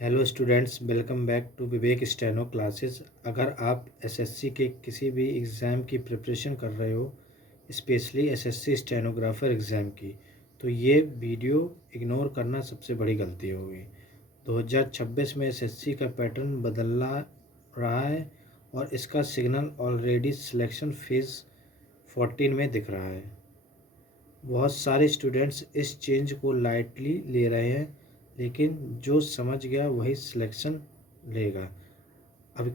Hello students, welcome back to Vivek steno classes. अगर आप SSC के किसी भी एग्ज़ाम की प्रिपरेशन कर रहे हो, स्पेशली एसएससी स्टेनोग्राफर एग्ज़ाम की, तो ये वीडियो इग्नोर करना सबसे बड़ी गलती होगी। 2026 में एसएससी का पैटर्न बदलना रहा है और इसका सिग्नल ऑलरेडी सिलेक्शन फेज़ 14 में दिख रहा है। बहुत सारे स्टूडेंट्स इस चेंज को लाइटली ले रहे हैं, लेकिन जो समझ गया वही सिलेक्शन लेगा। अभी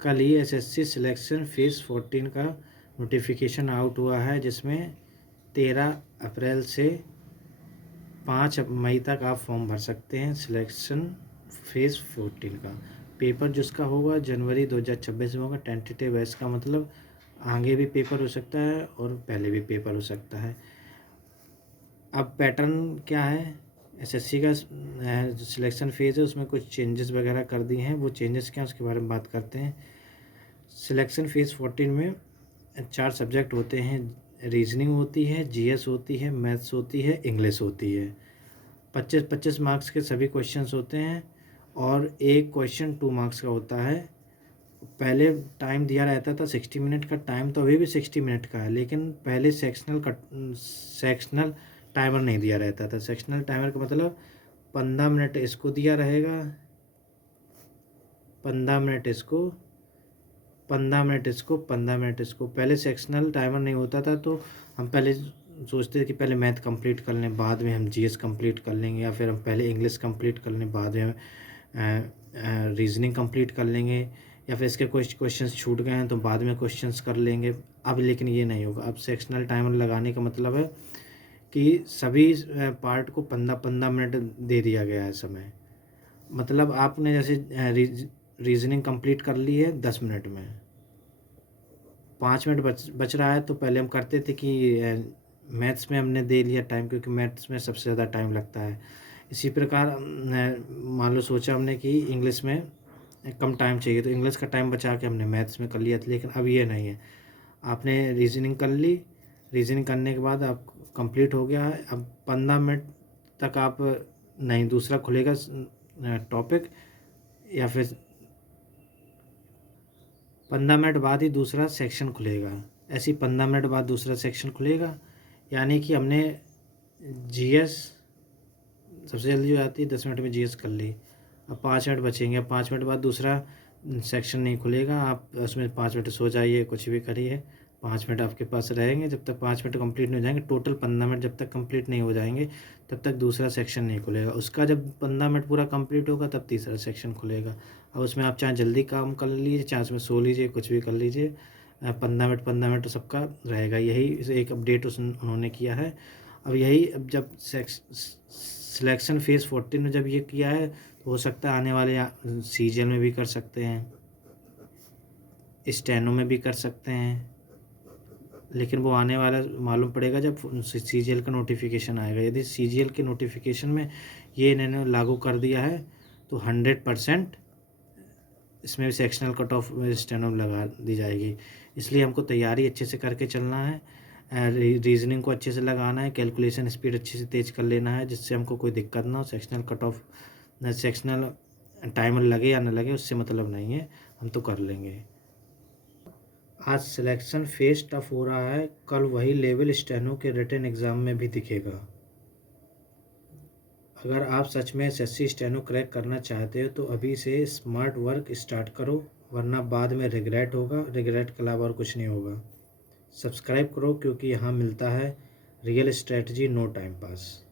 कल ही एसएससी सिलेक्शन फेज़ 14 का नोटिफिकेशन आउट हुआ है, जिसमें 13 अप्रैल से 5 मई तक आप फॉर्म भर सकते हैं। सिलेक्शन फेज़ 14 का पेपर जिसका होगा जनवरी 2026 में होगा। टेंटेटिव है, इसका मतलब आगे भी पेपर हो सकता है और पहले भी पेपर हो सकता है। अब पैटर्न क्या है, एसएससी का जो सिलेक्शन फेज़ है उसमें कुछ चेंजेस वगैरह कर दिए हैं। वो चेंजेस क्या हैं उसके बारे में बात करते हैं। सिलेक्शन फेज़ 14 में 4 सब्जेक्ट होते हैं। रीजनिंग होती है, जीएस होती है, मैथ्स होती है, इंग्लिश होती है। 25-25 मार्क्स के सभी क्वेश्चंस होते हैं और एक क्वेश्चन 2 मार्क्स का होता है। पहले टाइम दिया रहता था 60 मिनट का, टाइम तो अभी भी 60 मिनट का है, लेकिन पहले सेक्शनल टाइमर नहीं दिया रहता था। सेक्शनल टाइमर का मतलब 15 मिनट इसको दिया रहेगा, 15 मिनट इसको, 15 मिनट इसको, 15 मिनट इसको। पहले सेक्शनल टाइमर नहीं होता था, तो हम पहले सोचते थे कि पहले मैथ कंप्लीट कर लें, बाद में हम जीएस कंप्लीट कर लेंगे, या फिर हम पहले इंग्लिश कंप्लीट कर लें, बाद में रीजनिंग कंप्लीट कर लेंगे, या फिर इसके कुछ क्वेश्चंस छूट गए हैं तो बाद में क्वेश्चंस कर लेंगे। अब लेकिन ये नहीं होगा। अब सेक्शनल टाइमर लगाने का मतलब है कि सभी पार्ट को 15-15 मिनट दे दिया गया है समय। मतलब आपने जैसे रीजनिंग कंप्लीट कर ली है 10 मिनट में, 5 मिनट बच रहा है, तो पहले हम करते थे कि मैथ्स में हमने दे लिया टाइम, क्योंकि मैथ्स में सबसे ज़्यादा टाइम लगता है। इसी प्रकार मान लो सोचा हमने कि इंग्लिश में कम टाइम चाहिए, तो इंग्लिश का टाइम बचा के हमने मैथ्स में कर लिया था। लेकिन अब ये नहीं है। आपने रीजनिंग कर ली, रीजनिंग करने के बाद आप कंप्लीट हो गया है। अब 15 मिनट तक आप नहीं, दूसरा खुलेगा टॉपिक, या फिर 15 मिनट बाद ही दूसरा सेक्शन खुलेगा। ऐसे ही 15 मिनट बाद दूसरा सेक्शन खुलेगा। यानी कि हमने जीएस सबसे जल्दी हो जाती है, 10 मिनट में जीएस कर ली। अब 5 मिनट बचेंगे, 5 मिनट बाद दूसरा सेक्शन नहीं खुलेगा। आप उसमें 5 मिनट सो जाइए, कुछ भी करिए, 5 मिनट आपके पास रहेंगे। जब तक 5 मिनट कंप्लीट नहीं हो जाएंगे, टोटल 15 मिनट जब तक कंप्लीट नहीं हो जाएंगे, तब तक दूसरा सेक्शन नहीं खुलेगा। उसका जब 15 मिनट पूरा कंप्लीट होगा, तब तीसरा सेक्शन खुलेगा। अब उसमें आप चाहे जल्दी काम कर लीजिए, चाहे उसमें सो लीजिए, कुछ भी कर लीजिए। 15 मिनट सबका रहेगा। यही एक अपडेट उन्होंने किया है। अब यही, अब जब सिलेक्शन फेज़ 14 में जब ये किया है, तो हो सकता है आने वाले सीजीएल में भी कर सकते हैं, स्टेनो में भी कर सकते हैं। लेकिन वो आने वाला मालूम पड़ेगा जब सीजीएल का नोटिफिकेशन आएगा। यदि सीजीएल के नोटिफिकेशन में ये इन्होंने लागू कर दिया है, तो 100% इसमें भी सेक्शनल कट ऑफ स्टेनो लगा दी जाएगी। इसलिए हमको तैयारी अच्छे से करके चलना है, रीजनिंग को अच्छे से लगाना है, कैलकुलेशन स्पीड अच्छे से तेज़ कर लेना है, जिससे हमको कोई दिक्कत ना हो। Sectional cut off, sectional timer लगे या ना लगे उससे मतलब नहीं है, हम तो कर लेंगे। आज सिलेक्शन फेज टफ हो रहा है, कल वही लेवल स्टेनो के रिटन एग्ज़ाम में भी दिखेगा। अगर आप सच में एसएससी स्टेनो क्रैक करना चाहते हो, तो अभी से स्मार्ट वर्क स्टार्ट करो, वरना बाद में रिग्रेट होगा। रिग्रेट के अलावा और कुछ नहीं होगा। सब्सक्राइब करो, क्योंकि यहाँ मिलता है रियल स्ट्रेटजी, नो टाइम पास।